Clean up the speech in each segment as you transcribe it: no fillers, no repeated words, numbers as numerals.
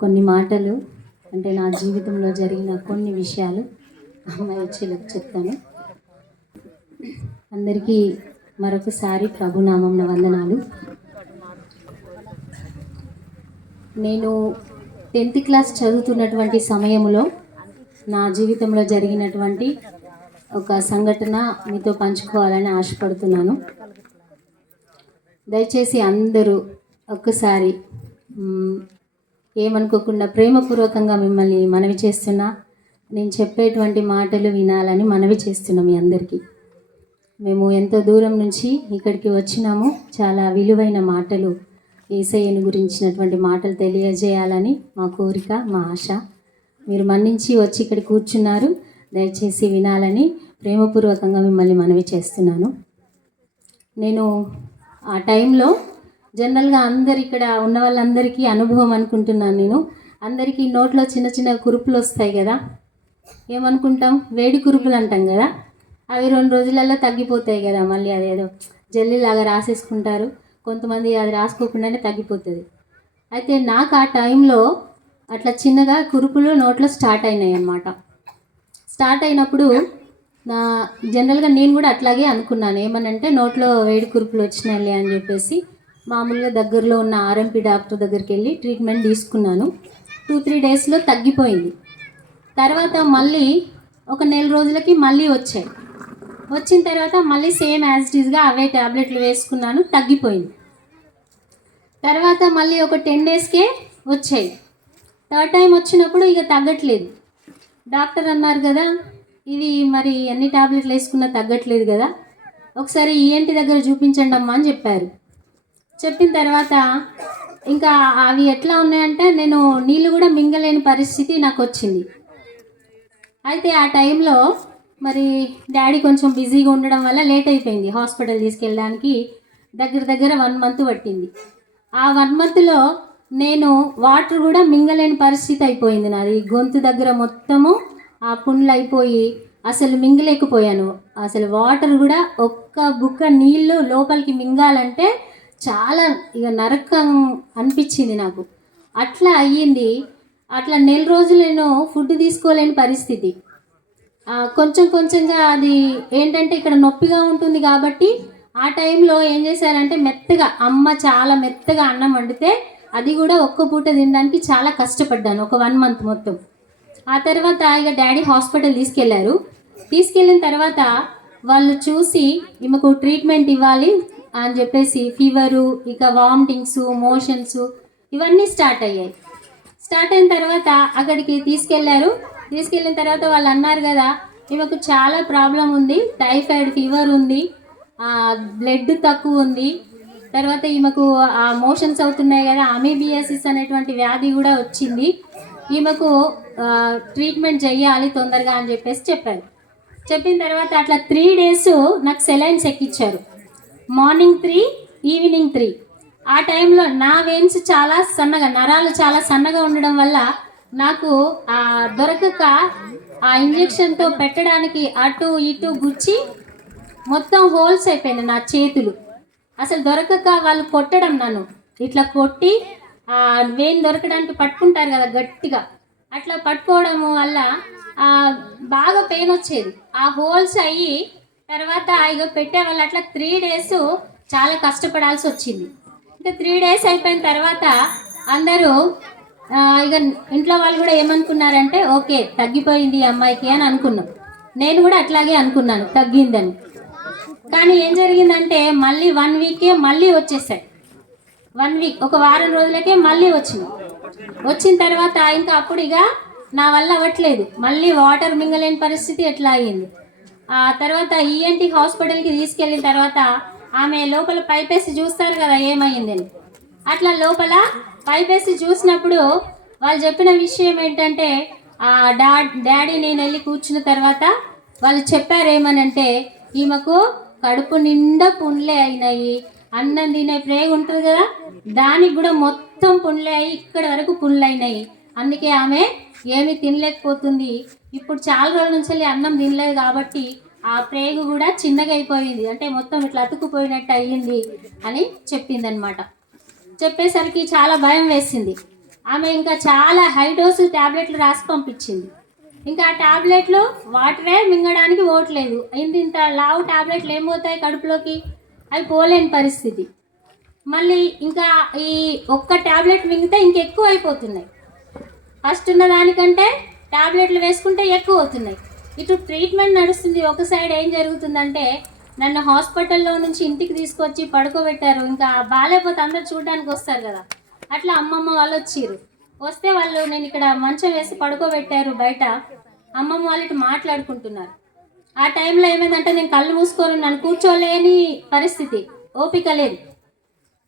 కొన్ని మాటలు అంటే నా జీవితంలో జరిగిన కొన్ని విషయాలు అమ్మాయి వచ్చేలకు చెప్తాను. అందరికీ మరొకసారి ప్రభునామం వందనాలు. నేను 10th క్లాస్ చదువుతున్నటువంటి సమయంలో నా జీవితంలో జరిగినటువంటి ఒక సంఘటన మీతో పంచుకోవాలని ఆశపడుతున్నాను. దయచేసి అందరూ ఒక్కసారి ఏమనుకోకుండా ప్రేమపూర్వకంగా మిమ్మల్ని మనవి చేస్తున్నా, నేను చెప్పేటువంటి మాటలు వినాలని మనవి చేస్తున్నా. మీ అందరికీ మేము ఎంతో దూరం నుంచి ఇక్కడికి వచ్చినాము. చాలా విలువైన మాటలు, యేసయ్యను గురించినటువంటి మాటలు తెలియజేయాలని మా కోరిక, మా ఆశ. మీరు మన్నించి వచ్చి ఇక్కడ కూర్చున్నారు. దయచేసి వినాలని ప్రేమపూర్వకంగా మిమ్మల్ని మనవి చేస్తున్నాను. నేను ఆ టైంలో జనరల్గా అందరు ఇక్కడ ఉన్న వాళ్ళందరికీ అనుభవం అనుకుంటున్నాను. నేను అందరికీ నోట్లో చిన్న చిన్న కురుపులు వస్తాయి కదా, ఏమనుకుంటాం, వేడి కురుపులు అంటాం కదా. అవి 2 రోజులలో తగ్గిపోతాయి కదా, మళ్ళీ అదేదో జల్లీలాగా రాసేసుకుంటారు. కొంతమంది అది రాసుకోకుండానే తగ్గిపోతుంది. అయితే నాకు ఆ టైంలో అట్లా చిన్నగా కురుపులు నోట్లో స్టార్ట్ అయినాయి అన్నమాట. స్టార్ట్ అయినప్పుడు జనరల్గా నేను కూడా అట్లాగే అనుకున్నాను. ఏమనంటే నోట్లో వేడి కురుపులు వచ్చినాయిలే అని చెప్పేసి మామూలుగా దగ్గరలో ఉన్న ఆర్ఎంపీ డాక్టర్ దగ్గరికి వెళ్ళి ట్రీట్మెంట్ తీసుకున్నాను. 2-3 డేస్లో తగ్గిపోయింది. తర్వాత మళ్ళీ ఒక 1 నెల రోజులకి మళ్ళీ వచ్చాయి. వచ్చిన తర్వాత మళ్ళీ సేమ్ యాజ్ ఇట్ ఈస్గా అవే ట్యాబ్లెట్లు వేసుకున్నాను, తగ్గిపోయింది. తర్వాత మళ్ళీ ఒక 10 డేస్కే వచ్చాయి. 3rd టైం వచ్చినప్పుడు ఇక తగ్గట్లేదు. డాక్టర్ అన్నారు కదా, ఇవి మరి అన్ని ట్యాబ్లెట్లు వేసుకున్నా తగ్గట్లేదు కదా, ఒకసారి ఈఎన్టీ దగ్గర చూపించండి అమ్మా అని చెప్పారు. చెప్పిన తర్వాత ఇంకా అవి ఎట్లా ఉన్నాయంటే నేను నీళ్ళు కూడా మింగలేని పరిస్థితి నాకు వచ్చింది. అయితే ఆ టైంలో మరి డాడీ కొంచెం బిజీగా ఉండడం వల్ల లేట్ అయిపోయింది. హాస్పిటల్ తీసుకెళ్ళడానికి దగ్గర 1 మంత్ పట్టింది. ఆ 1 మంత్లో నేను వాటర్ కూడా మింగలేని పరిస్థితి అయిపోయింది. నాది గొంతు దగ్గర మొత్తము ఆ పుండ్లు అయిపోయి అసలు మింగలేకపోయాను. అసలు వాటర్ కూడా ఒక్క బుక్క నీళ్ళు లోపలికి మింగాలంటే చాలా ఇక నరకం అనిపించింది నాకు. అట్లా అయ్యింది. అట్లా 1 నెల రోజులు నేను ఫుడ్ తీసుకోలేని పరిస్థితి. కొంచెంగా అది ఏంటంటే ఇక్కడ నొప్పిగా ఉంటుంది కాబట్టి ఆ టైంలో ఏం చేశారంటే మెత్తగా అమ్మ చాలా మెత్తగా అన్నం వండితే అది కూడా ఒక్క పూట తినడానికి చాలా కష్టపడ్డాను ఒక 1 మంత్ మొత్తం. ఆ తర్వాత ఇక డాడీ హాస్పిటల్ తీసుకెళ్లారు. తీసుకెళ్ళిన తర్వాత వాళ్ళు చూసి ఈమెకు ట్రీట్మెంట్ ఇవ్వాలి అని చెప్పేసి ఫీవరు, ఇక వామిటింగ్స్, మోషన్స్ ఇవన్నీ స్టార్ట్ అయ్యాయి. స్టార్ట్ అయిన తర్వాత అక్కడికి తీసుకెళ్లారు. తీసుకెళ్ళిన తర్వాత వాళ్ళు అన్నారు కదా, ఈమెకు చాలా ప్రాబ్లం ఉంది, టైఫాయిడ్ ఫీవర్ ఉంది, బ్లడ్ తక్కువ ఉంది, తర్వాత ఈమెకు మోషన్స్ అవుతున్నాయి కదా, అమీబియాసిస్ అనేటువంటి వ్యాధి కూడా వచ్చింది, ఈమెకు ట్రీట్మెంట్ చేయాలి తొందరగా అని చెప్పేసి చెప్పారు. చెప్పిన తర్వాత అట్లా 3 డేస్ నాకు సెలైన్స్ ఎక్కించారు. Morning 3, evening 3. ఆ టైంలో నా వెయిన్స్ చాలా సన్నగా, నరాలు చాలా సన్నగా ఉండడం వల్ల నాకు దొరకక ఆ ఇంజెక్షన్తో పెట్టడానికి అటు ఇటు గుచ్చి మొత్తం హోల్స్ అయిపోయినాయి నా చేతులు. అసలు దొరకక వాళ్ళు కొట్టడం, నన్ను ఇట్లా కొట్టి వెయిన్ దొరకడానికి పట్టుకుంటారు కదా గట్టిగా, అట్లా పట్టుకోవడం వల్ల బాగా పెయిన్ వచ్చేది. ఆ హోల్స్ అయ్యి తర్వాత ఇక పెట్టేవాళ్ళు. అట్లా 3 డేస్ చాలా కష్టపడాల్సి వచ్చింది. ఇంకా 3 డేస్ అయిపోయిన తర్వాత అందరూ ఇక ఇంట్లో వాళ్ళు కూడా ఏమనుకున్నారంటే ఓకే తగ్గిపోయింది ఈ అమ్మాయికి అని అనుకున్నాం. నేను కూడా అట్లాగే అనుకున్నాను తగ్గిందని. కానీ ఏం జరిగిందంటే మళ్ళీ 1 వీకే మళ్ళీ వచ్చేసాయి. 1 వీక్, ఒక వారం రోజులకే మళ్ళీ వచ్చింది. వచ్చిన తర్వాత ఇంకా అప్పుడు ఇక నా వల్ల అవ్వట్లేదు, మళ్ళీ వాటర్ మింగలేని పరిస్థితి ఎట్లా అయ్యింది. ఆ తర్వాత ఈఎన్టీ హాస్పిటల్కి తీసుకెళ్ళిన తర్వాత ఆమె లోపల పైపేసి చూస్తారు కదా ఏమైందని. అట్లా లోపల పైపేసి చూసినప్పుడు వాళ్ళు చెప్పిన విషయం ఏంటంటే డాడీ నేను వెళ్ళి కూర్చున్న తర్వాత వాళ్ళు చెప్పారు ఏమనంటే, ఈమెకు కడుపు నిండా పుండ్లే అయినాయి, అన్నం తినే ప్రేగు ఉంటుంది కదా దానికి కూడా మొత్తం పుండ్లే అయ్యి ఇక్కడ వరకు పుండ్లు అయినాయి, అందుకే ఆమె ఏమీ తినలేకపోతుంది. ఇప్పుడు చాలా రోజుల నుంచి అన్నం తినలేదు కాబట్టి ఆ ప్రేగు కూడా చిన్నగా అయిపోయింది, అంటే మొత్తం ఇట్లా అతుక్కుపోయినట్టు అయ్యింది అని చెప్పిందనమాట. చెప్పేసరికి చాలా భయం వేసింది. ఆమె ఇంకా చాలా హై డోసు ట్యాబ్లెట్లు రాసి పంపించింది. ఇంకా ఆ ట్యాబ్లెట్లు వాటరే మింగడానికి పోవట్లేదు. ఇంత లావు ట్యాబ్లెట్లు ఏం పోతాయి కడుపులోకి, అవి పోలేని పరిస్థితి. మళ్ళీ ఇంకా ఈ ఒక్క ట్యాబ్లెట్ మింగితే ఇంకెక్కువ అయిపోతున్నాయి. ఫస్ట్ ఉన్న దానికంటే ట్యాబ్లెట్లు వేసుకుంటే ఎక్కువ అవుతున్నాయి. ఇటు ట్రీట్మెంట్ నడుస్తుంది. ఒక సైడ్ ఏం జరుగుతుందంటే నన్ను హాస్పిటల్లో నుంచి ఇంటికి తీసుకొచ్చి పడుకోబెట్టారు. ఇంకా బాగాలేకపోతే అందరు చూడడానికి వస్తారు కదా, అట్లా అమ్మమ్మ వాళ్ళు వచ్చిర్రు. వస్తే వాళ్ళు నేను ఇక్కడ మంచం వేసి పడుకోబెట్టారు బయట. అమ్మమ్మ వాళ్ళు ఇటు మాట్లాడుకుంటున్నారు. ఆ టైంలో ఏమైందంటే నేను కళ్ళు మూసుకొని నన్ను కూర్చోలేని పరిస్థితి, ఓపిక లేదు.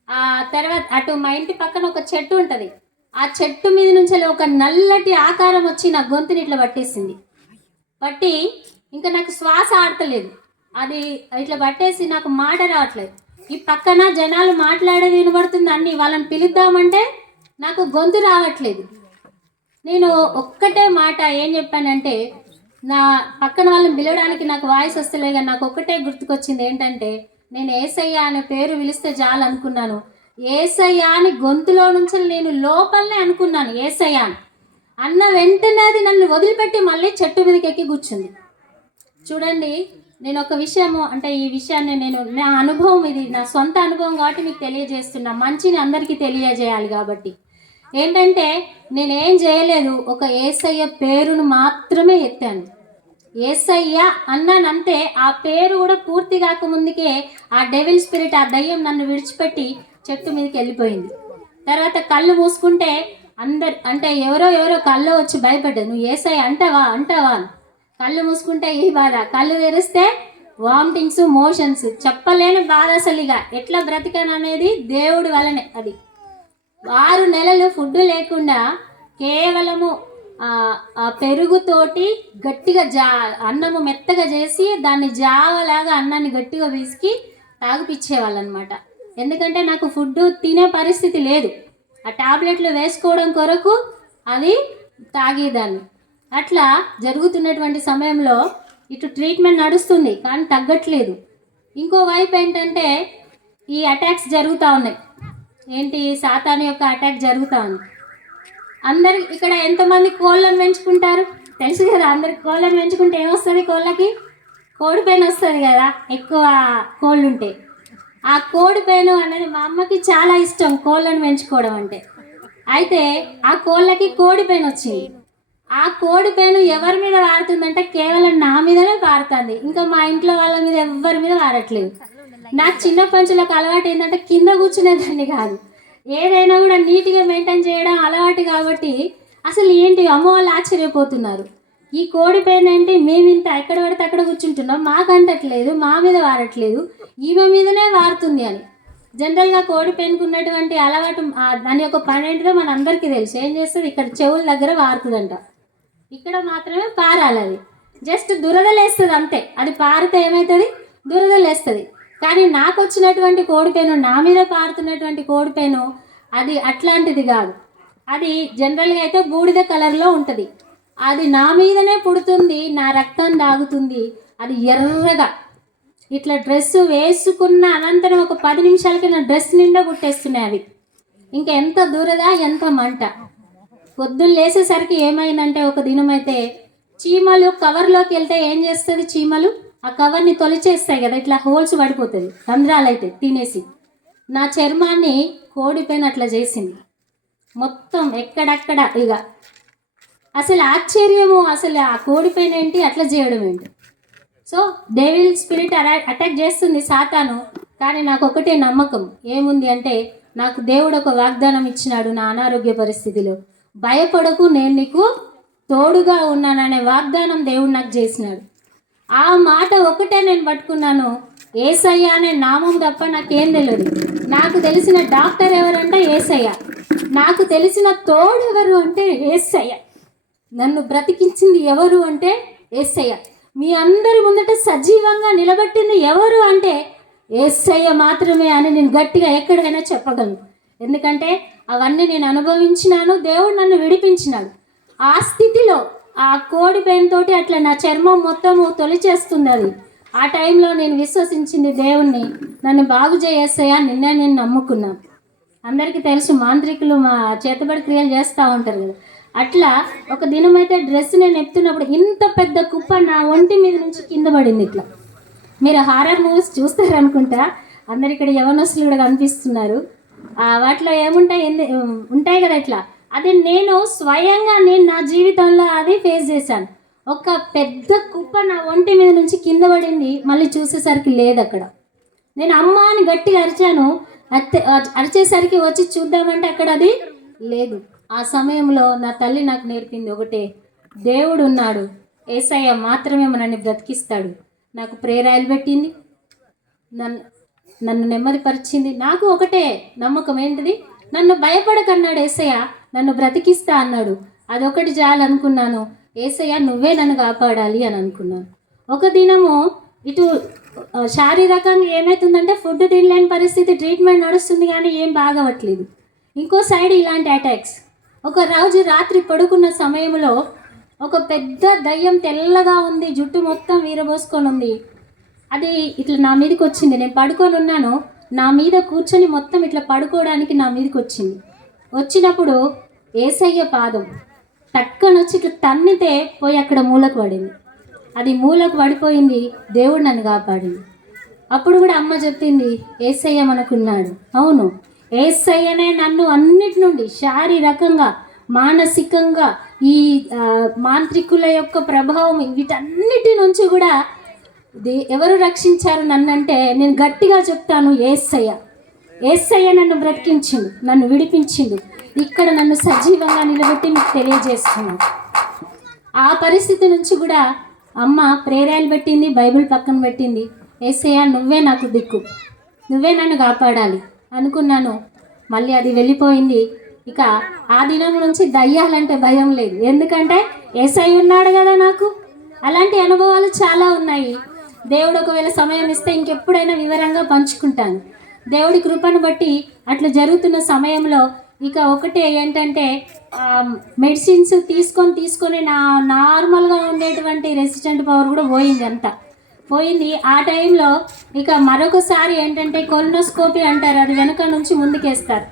ఆ తర్వాత అటు మా ఇంటి పక్కన ఒక చెట్టు ఉంటుంది. ఆ చెట్టు మీద నుంచి ఒక నల్లటి ఆకారం వచ్చి నా గొంతుని ఇట్లా పట్టేసింది. పట్టి ఇంకా నాకు శ్వాస ఆడతలేదు. అది ఇట్లా పట్టేసి నాకు మాట రావట్లేదు. ఈ పక్కన జనాలు మాట్లాడేది వినబడుతుంది అన్ని, వాళ్ళని పిలుద్దామంటే నాకు గొంతు రావట్లేదు. నేను ఒక్కటే మాట ఏం చెప్పానంటే, నా పక్కన వాళ్ళని పిలవడానికి నాకు వాయిస్ వస్తలే కానీ నాకు ఒక్కటే గుర్తుకొచ్చింది ఏంటంటే, నేను ఏసయ్య అనే పేరు పిలిస్తే చాలు అనుకున్నాను. ఏసయ్య అని గొంతులో నుంచి నేను లోపలనే అనుకున్నాను ఏసయ్య అని. అన్న వెంటనే అది నన్ను వదిలిపెట్టి మళ్ళీ చెట్టు మీదకి ఎక్కి కూర్చుంది. చూడండి, నేను ఒక విషయము అంటే ఈ విషయాన్ని నేను నా అనుభవం, ఇది నా సొంత అనుభవం కాబట్టి మీకు తెలియజేస్తున్నా. మంచిని అందరికీ తెలియజేయాలి కాబట్టి ఏంటంటే, నేనేం చేయలేదు, ఒక ఏసయ్య పేరును మాత్రమే ఎత్తాను. ఏసయ్య అన్నానంతే. ఆ పేరు కూడా పూర్తి కాకముందుకే ఆ డెవిల్ స్పిరిట్, ఆ దయ్యం నన్ను విడిచిపెట్టి చెట్టు మీదకి వెళ్ళిపోయింది. తర్వాత కళ్ళు మూసుకుంటే అందరు అంటే ఎవరో కళ్ళు వచ్చి భయపడ్డారు, నువ్వు ఏసయ్య అంటావా అని. కళ్ళు మూసుకుంటే ఈ బాధ, కళ్ళు తెరిస్తే వామిటింగ్స్, మోషన్స్, చెప్పలేని బాధ. అసలు ఇక ఎట్లా బ్రతికాను అనేది దేవుడి వలనే. అది 6 నెలలు ఫుడ్ లేకుండా కేవలము ఆ పెరుగుతోటి గట్టిగా అన్నము మెత్తగా చేసి దాన్ని జావలాగా అన్నాన్ని గట్టిగా విసికి తాగిపిచ్చేవాళ్ళు అనమాట. ఎందుకంటే నాకు ఫుడ్ తినే పరిస్థితి లేదు. ఆ టాబ్లెట్లు వేసుకోవడం కొరకు అది తాగేదాన్ని. అట్లా జరుగుతున్నటువంటి సమయంలో ఇటు ట్రీట్మెంట్ నడుస్తుంది కానీ తగ్గట్లేదు. ఇంకో వైపు ఏంటంటే ఈ అటాక్స్ జరుగుతూ ఉన్నాయి. ఏంటి, సాతాను యొక్క అటాక్ జరుగుతూ ఉంది. అందరు ఇక్కడ ఎంతమంది కోళ్ళను పెంచుకుంటారు తెలుసు కదా. అందరికి కోళ్ళను పెంచుకుంటే ఏమొస్తుంది, కోళ్ళకి కోడిపైన వస్తుంది కదా, ఎక్కువ కోళ్ళు ఉంటే. ఆ కోడిపైన అనేది మా అమ్మకి చాలా ఇష్టం, కోళ్ళను పెంచుకోవడం అంటే. అయితే ఆ కోళ్ళకి కోడిపైన వచ్చింది. ఆ కోడిపైన ఎవరి మీద వారుతుందంటే కేవలం నా మీదనే వారుతుంది. ఇంకా మా ఇంట్లో వాళ్ళ మీద ఎవరి మీద వారట్లేదు. నాకు చిన్న పంచులకు అలవాటు ఏంటంటే కింద కూర్చునేదాన్ని కాదు, ఏదైనా కూడా నీట్గా మెయింటైన్ చేయడం అలవాటు. కాబట్టి అసలు ఏంటి అమ్మ వాళ్ళు ఆశ్చర్యపోతున్నారు, ఈ కోడి పైన ఏంటి మేము ఇంత ఎక్కడ పడితే అక్కడ కూర్చుంటున్నాం, మాకు అంటట్లేదు, మా మీద వారట్లేదు, ఈమె మీదనే వారుతుంది అని. జనరల్గా కోడి పెయిన్కు ఉన్నటువంటి అలవాటు, దాని యొక్క పని ఏంటిదో మన అందరికీ తెలుసు. ఏం చేస్తుంది, ఇక్కడ చెవుల దగ్గర వారుతుందంట, ఇక్కడ మాత్రమే పారాలి. అది జస్ట్ దురదలేస్తుంది అంతే. అది పారితే ఏమవుతుంది, దురదలేస్తుంది. కానీ నాకు వచ్చినటువంటి కోడిపేను, నా మీద పారుతున్నటువంటి కోడిపేను, అది అట్లాంటిది కాదు. అది జనరల్గా అయితే బూడిద కలర్లో ఉంటుంది. అది నా మీదనే పుడుతుంది, నా రక్తం తాగుతుంది. అది ఎర్రగా ఇట్లా డ్రెస్ వేసుకున్న అనంతరం ఒక 10 నిమిషాలకి నా డ్రెస్ నిండా పుట్టేస్తున్నాయి అవి. ఇంకా ఎంత దురద, ఎంత మంట. పొద్దున్న లేసేసరికి ఏమైందంటే, ఒక దినమైతే చీమలు కవర్లోకి వెళ్తే ఏం చేస్తుంది, చీమలు ఆ కవర్ని తొలిచేస్తాయి కదా, ఇట్లా హోల్స్ పడిపోతుంది, రంధ్రాలు అయితే తినేసి. నా చర్మాన్ని కోడిపైన అట్లా చేసింది మొత్తం ఎక్కడక్కడ. ఇక అసలు ఆశ్చర్యము, అసలు ఆ కోడిపైన ఏంటి అట్లా చేయడం ఏంటి. సో డెవిల్ స్పిరిట్ అటాక్ చేస్తుంది సాతాను. కానీ నాకు ఒకటే నమ్మకం ఏముంది అంటే, నాకు దేవుడు ఒక వాగ్దానం ఇచ్చినాడు నా అనారోగ్య పరిస్థితిలో, భయపడకు నేను నీకు తోడుగా ఉన్నాననే వాగ్దానం దేవుడు నాకు చేసినాడు. ఆ మాట ఒకటే నేను పట్టుకున్నాను. ఏసయ్య అనే నామం తప్ప నాకేం తెలియదు. నాకు తెలిసిన డాక్టర్ ఎవరంటే ఏసయ్య, నాకు తెలిసిన తోడు ఎవరు అంటే ఏసయ్య, నన్ను బ్రతికించింది ఎవరు అంటే ఏసయ్య, మీ అందరి ముందట సజీవంగా నిలబెట్టింది ఎవరు అంటే ఏసయ్య మాత్రమే అని నేను గట్టిగా ఎక్కడైనా చెప్పగలను. ఎందుకంటే అవన్నీ నేను అనుభవించినాను, దేవుడు నన్ను విడిపించినాడు. ఆ స్థితిలో ఆ కోడి పెయిన్ తోటి అట్లా నా చర్మం మొత్తము తొలిచేస్తుంది. అది ఆ టైంలో నేను విశ్వసించింది దేవుణ్ణి, నన్ను బాగు చేసేయా నిన్నే నేను నమ్ముకున్నాను. అందరికీ తెలుసు, మాంత్రికులు మా చేతబడి క్రియలు చేస్తూ ఉంటారు కదా. అట్లా ఒక దినం అయితే డ్రెస్ నేను ఎత్తున్నప్పుడు ఇంత పెద్ద కుప్ప నా ఒంటి మీద నుంచి కింద పడింది. ఇట్లా మీరు హారర్ మూవీస్ చూస్తారనుకుంటా, అందరు ఇక్కడ యవనస్తులు కూడా కనిపిస్తున్నారు. వాటిలో ఏముంటాయి ఉంటాయి కదా ఇట్లా. అదే నేను స్వయంగా నా జీవితంలో అది ఫేస్ చేశాను. ఒక పెద్ద కుప్ప నా ఒంటి మీద నుంచి కింద పడింది. మళ్ళీ చూసేసరికి లేదు అక్కడ. నేను అమ్మ అని గట్టిగా అరిచాను. అరిచేసరికి వచ్చి చూద్దామంటే అక్కడ అది లేదు. ఆ సమయంలో నా తల్లి నాకు నేర్పింది ఒకటే, దేవుడు ఉన్నాడు, యేసయ్య మాత్రమే మనల్ని బ్రతికిస్తాడు. నాకు ప్రేరాయలు పెట్టింది, నన్ను నెమ్మదిపరిచింది. నాకు ఒకటే నమ్మకం, ఏంటిది, నన్ను భయపడకన్నాడు యేసయ్య, నన్ను బ్రతికిస్తా అన్నాడు. అదొకటి చాలు అనుకున్నాను. యేసయ్య నువ్వే నన్ను కాపాడాలి అని అనుకున్నాను. ఒక దినము ఇటు శారీరకంగా ఏమవుతుందంటే ఫుడ్ తినలేని పరిస్థితి, ట్రీట్మెంట్ నడుస్తుంది కానీ ఏం బాగవట్లేదు. ఇంకో సైడ్ ఇలాంటి అటాక్స్. ఒక రోజు రాత్రి పడుకున్న సమయంలో ఒక పెద్ద దయ్యం తెల్లగా ఉంది, జుట్టు మొత్తం వీరబోసుకొని ఉంది. అది ఇట్లా నా మీదకి వచ్చింది. నేను పడుకొని ఉన్నాను, నా మీద కూర్చొని మొత్తం ఇట్లా పడుకోవడానికి నా మీదకి వచ్చింది. వచ్చినప్పుడు యేసయ్య పాదం టక్కనొచ్చి ఇట్లా తన్నితే పోయి అక్కడ మూలకు పడింది. అది మూలకు పడిపోయింది. దేవుడు నన్ను కాపాడింది. అప్పుడు కూడా అమ్మ చెప్పింది, యేసయ్య మనకున్నాడు. అవును, యేసయ్యనే నన్ను అన్నిటి నుండి శారీరకంగా, మానసికంగా, ఈ మాంత్రికుల యొక్క ప్రభావం, వీటన్నిటి నుంచి కూడా ఎవరు రక్షించారు నన్ను అంటే నేను గట్టిగా చెప్తాను, యేసయ్య. యేసయ్య నన్ను బ్రతికించిండు, నన్ను విడిపించిండు. ఇక్కడ నన్ను సజీవంగా నిలబెట్టి మీకు తెలియజేస్తున్నాను. ఆ పరిస్థితి నుంచి కూడా అమ్మ ప్రేరాయలు పెట్టింది, బైబిల్ పక్కన పెట్టింది. యేసయ్య నువ్వే నాకు దిక్కు, నువ్వే నన్ను కాపాడాలి అనుకున్నాను. మళ్ళీ అది వెళ్ళిపోయింది. ఇక ఆ దినం నుంచి దయ్యాలంటే భయం లేదు. ఎందుకంటే యేసయ్య ఉన్నాడు కదా నాకు. అలాంటి అనుభవాలు చాలా ఉన్నాయి. దేవుడు ఒకవేళ సమయం ఇస్తే ఇంకెప్పుడైనా వివరంగా పంచుకుంటాను. దేవుడి కృపను బట్టి అట్లా జరుగుతున్న సమయంలో ఇక ఒకటే ఏంటంటే మెడిసిన్స్ తీసుకొని నార్మల్గా ఉండేటువంటి రెసిస్టెంట్ పవర్ కూడా పోయింది, అంతా పోయింది. ఆ టైంలో ఇక మరొకసారి ఏంటంటే కొలనోస్కోపీ అంటారు, అది వెనుక నుంచి ముందుకేస్తారు.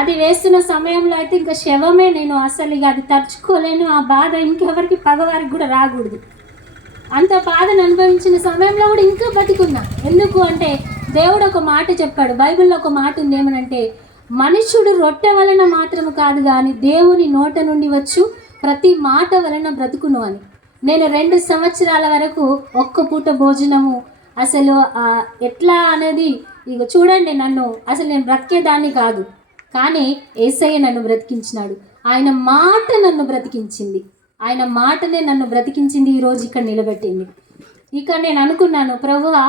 అది వేస్తున్న సమయంలో అయితే ఇంకా శవమే. నేను అసలు ఇక అది తరుచుకోలేను. ఆ బాధ ఇంకెవరికి పగవారికి కూడా రాకూడదు. అంత బాధను అనుభవించిన సమయంలో కూడా ఇంకా బతికున్నా. ఎందుకు అంటే దేవుడు ఒక మాట చెప్పాడు. బైబిల్లో ఒక మాట ఉంది, ఏమనంటే మనుషుడు రొట్టె వలన మాత్రము కాదు కానీ దేవుని నోట నుండి వచ్చు ప్రతి మాట వలన బ్రతుకును అని. నేను 2 సంవత్సరాల వరకు ఒక్క పూట భోజనము అసలు ఎట్లా అనేది ఇక చూడండి, నన్ను అసలు నేను బ్రతికేదాన్ని కాదు. కానీ యేసయ్య నన్ను బ్రతికించినాడు. ఆయన మాట నన్ను బ్రతికించింది. ఆయన మాటనే నన్ను బ్రతికించింది, ఈరోజు ఇక్కడ నిలబెట్టింది. ఇక నేను అనుకున్నాను, ప్రభువా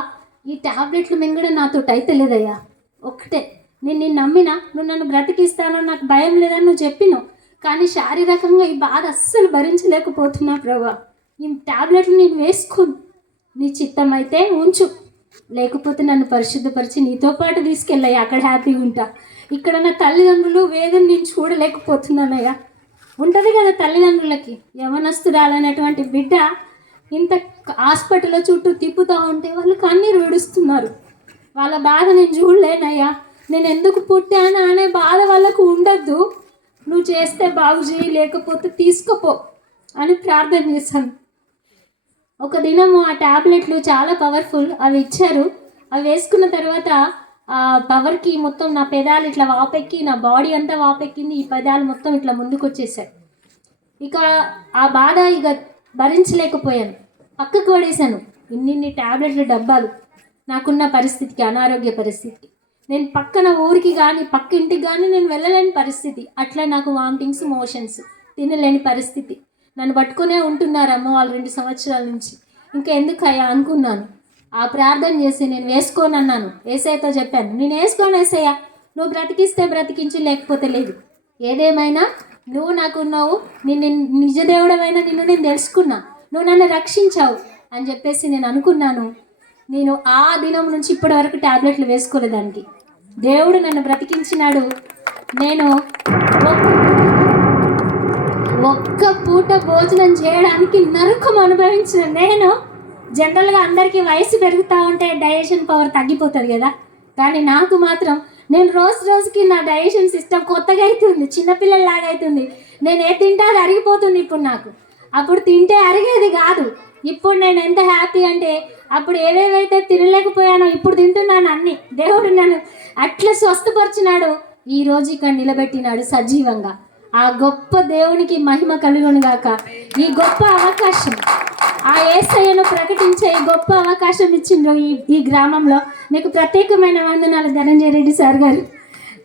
ఈ ట్యాబ్లెట్లు మింగడం నాతో అయితే లేదయ్యా. ఒక్కటే నేను నిన్ను నమ్మినా, నువ్వు నన్ను బ్రతికిస్తాను, నాకు భయం లేదని నువ్వు చెప్పినావు. కానీ శారీరకంగా ఈ బాధ అస్సలు భరించలేకపోతున్నా ప్రభువా. ఈ ట్యాబ్లెట్లు నేను వేసుకోను, నీ చిత్తం అయితే ఉంచు, లేకపోతే నన్ను పరిశుద్ధపరిచి నీతో పాటు తీసుకెళ్ళయ్యా, అక్కడ హ్యాపీగా ఉంటా. ఇక్కడ నా తల్లిదండ్రులు వేదన నేను చూడలేకపోతున్నానయ్యా. ఉంటుంది కదా తల్లిదండ్రులకి, యవనస్తురాలనేటువంటి బిడ్డ ఇంత హాస్పిటల్లో చుట్టూ తిప్పుతూ ఉంటే వాళ్ళు కన్నీరు విడుస్తున్నారు. వాళ్ళ బాధ నేను చూడలేనయ్యా. నేను ఎందుకు పుట్టాను అనే బాధ వాళ్ళకు ఉండద్దు. నువ్వు చేస్తే బాగు చేయి, లేకపోతే తీసుకుపో అని ప్రార్థన చేశాను. ఒక దినము ఆ ట్యాబ్లెట్లు చాలా పవర్ఫుల్, అవి ఇచ్చారు. అవి వేసుకున్న తర్వాత ఆ పవర్కి మొత్తం నా పెదాలు ఇట్లా వాపెక్కి, నా బాడీ అంతా వాపెక్కింది. ఈ పెదాలు మొత్తం ఇట్లా ముందుకు వచ్చేసాయి. ఇక ఆ బాధ ఇక భరించలేకపోయాను, పక్కకు పడేశాను. ఇన్ని ట్యాబ్లెట్ల డబ్బాలు నాకున్న పరిస్థితికి, అనారోగ్య పరిస్థితికి. నేను పక్కన ఊరికి కానీ పక్క ఇంటికి కానీ నేను వెళ్ళలేని పరిస్థితి. అట్లా నాకు వామిటింగ్స్, మోషన్స్, తినలేని పరిస్థితి. నన్ను పట్టుకునే ఉంటున్నారు అమ్మ వాళ్ళు 2 సంవత్సరాల నుంచి. ఇంకా ఎందుకయ్యా అనుకున్నాను. ఆ ప్రార్థన చేసి నేను వేసుకోను అన్నాను. యేసయ్యతో చెప్పాను, నేను వేసుకోను యేసయ్య, నువ్వు బ్రతికిస్తే బ్రతికించు, లేకపోతే లేదు. ఏదేమైనా నువ్వు నాకున్నావు, నిన్ను నిజదేవుడమైనా నిన్ను నేను తెలుసుకున్నా, నువ్వు నన్ను రక్షించావు అని చెప్పేసి నేను అనుకున్నాను. నేను ఆ దినం నుంచి ఇప్పటి వరకు ట్యాబ్లెట్లు వేసుకోలేదానికి. దేవుడు నన్ను బ్రతికించినాడు. నేను ఒక్క పూట భోజనం చేయడానికి నరకం అనుభవించిన నేను, జనరల్గా అందరికీ వయసు పెరుగుతూ ఉంటే డైజెషన్ పవర్ తగ్గిపోతుంది కదా, కానీ నాకు మాత్రం నేను రోజు రోజుకి నా డైజెషన్ సిస్టమ్ కొత్తగా అవుతుంది, చిన్నపిల్లలాగా అవుతుంది. నేను ఏ తింటే అది అరిగిపోతుంది ఇప్పుడు నాకు. అప్పుడు తింటే అరిగేది కాదు. ఇప్పుడు నేను ఎంత హ్యాపీ అంటే అప్పుడు ఏవేవైతే తినలేకపోయానో ఇప్పుడు తింటున్నాను అన్ని. దేవుడు నన్ను అట్లా స్వస్థపరిచినాడు, ఈరోజు ఇక్కడ నిలబెట్టినాడు సజీవంగా. ఆ గొప్ప దేవునికి మహిమ కలుగును గాక. ఈ గొప్ప అవకాశం, ఆ యేసయ్యను ప్రకటించే ఈ గొప్ప అవకాశం ఇచ్చిండ్రు ఈ గ్రామంలో. మీకు ప్రత్యేకమైన వందనాలు ధనంజయ రెడ్డి సార్ గారు.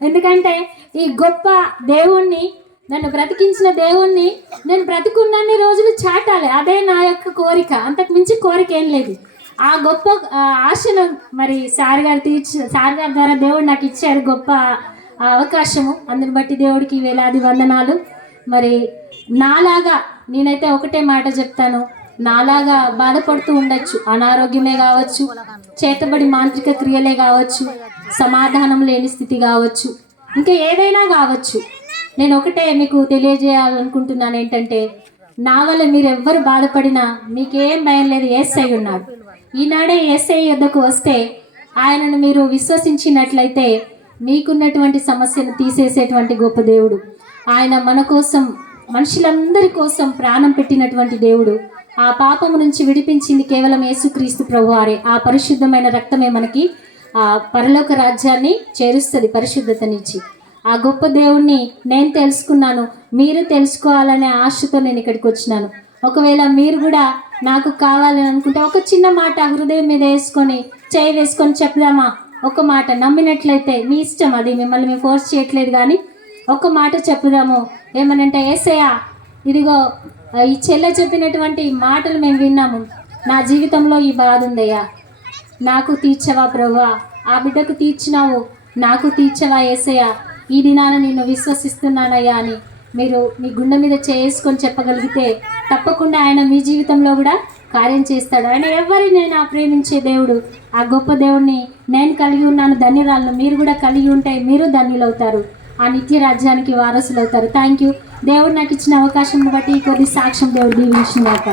ఎందుకంటే ఈ గొప్ప దేవుణ్ణి, నన్ను బ్రతికించిన దేవుణ్ణి నేను బ్రతికున్నన్ని రోజులు చాటాలి, అదే నా యొక్క కోరిక. అంతకు మించి కోరిక ఏం లేదు. ఆ గొప్ప ఆశను మరి సార్ గారి ద్వారా దేవుడు నాకు ఇచ్చారు గొప్ప అవకాశము. అందుని బట్టి దేవుడికి వేలాది వందనాలు. మరి నాలాగా నేనైతే ఒకటే మాట చెప్తాను, నాలాగా బాధపడుతూ ఉండొచ్చు, అనారోగ్యమే కావచ్చు, చేతబడి మాంత్రిక క్రియలే కావచ్చు, సమాధానం లేని స్థితి కావచ్చు, ఇంకా ఏదైనా కావచ్చు. నేను ఒకటే మీకు తెలియజేయాలనుకుంటున్నాను ఏంటంటే, నా వల్ల మీరు ఎవ్వరు బాధపడినా మీకేం భయం లేదు, యేసయ్య ఉన్నాడు. ఈనాడే యేసయ్య యొద్దకు వస్తే ఆయనను మీరు విశ్వసించినట్లయితే మీకున్నటువంటి సమస్యను తీసేసేటువంటి గొప్ప దేవుడు ఆయన. మన కోసం, మనుషులందరి కోసం ప్రాణం పెట్టినటువంటి దేవుడు. ఆ పాపము నుంచి విడిపించింది కేవలం యేసుక్రీస్తు ప్రభువారే. ఆ పరిశుద్ధమైన రక్తమే మనకి ఆ పరలోక రాజ్యాన్ని చేరుస్తుంది, పరిశుద్ధతనిచ్చి. ఆ గొప్ప దేవుణ్ణి నేను తెలుసుకున్నాను, మీరు తెలుసుకోవాలనే ఆశతో నేను ఇక్కడికి వచ్చినాను. ఒకవేళ మీరు కూడా నాకు కావాలని అనుకుంటే ఒక చిన్న మాట హృదయం మీద వేసుకొని, చేయి వేసుకొని చెప్దామా? ఒక మాట నమ్మినట్లయితే మీ ఇష్టం, అది మిమ్మల్ని మేము ఫోర్స్ చేయట్లేదు, కానీ ఒక మాట చెప్పుదాము. ఏమనంటే, యేసయ్య ఇదిగో ఈ చెల్లె చెప్పినటువంటి మాటలు మేము విన్నాము, నా జీవితంలో ఈ బాధ ఉందయ్యా, నాకు తీర్చవా ప్రభువా? ఆ బిడ్డకు తీర్చినావు, నాకు తీర్చవా యేసయ్య? ఈ దినాన నిన్ను విశ్వసిస్తున్నానయ్యా అని మీరు మీ గుండె మీద చేసుకొని చెప్పగలిగితే తప్పకుండా ఆయన మీ జీవితంలో కూడా కార్యం చేస్తాడు. ఆయన ఎవరినైనా ప్రేమించే దేవుడు. ఆ గొప్ప దేవుడిని నేను కలిగి ఉన్నాను, ధన్యురాలను. మీరు కూడా కలిగి ఉంటే మీరు ధన్యులవుతారు, ఆ నిత్య రాజ్యానికి వారసులు అవుతారు. Thank you. దేవుడు నాకు ఇచ్చిన అవకాశం బట్టి కొద్ది సాక్ష్యం దేవుడు దీవించినాక.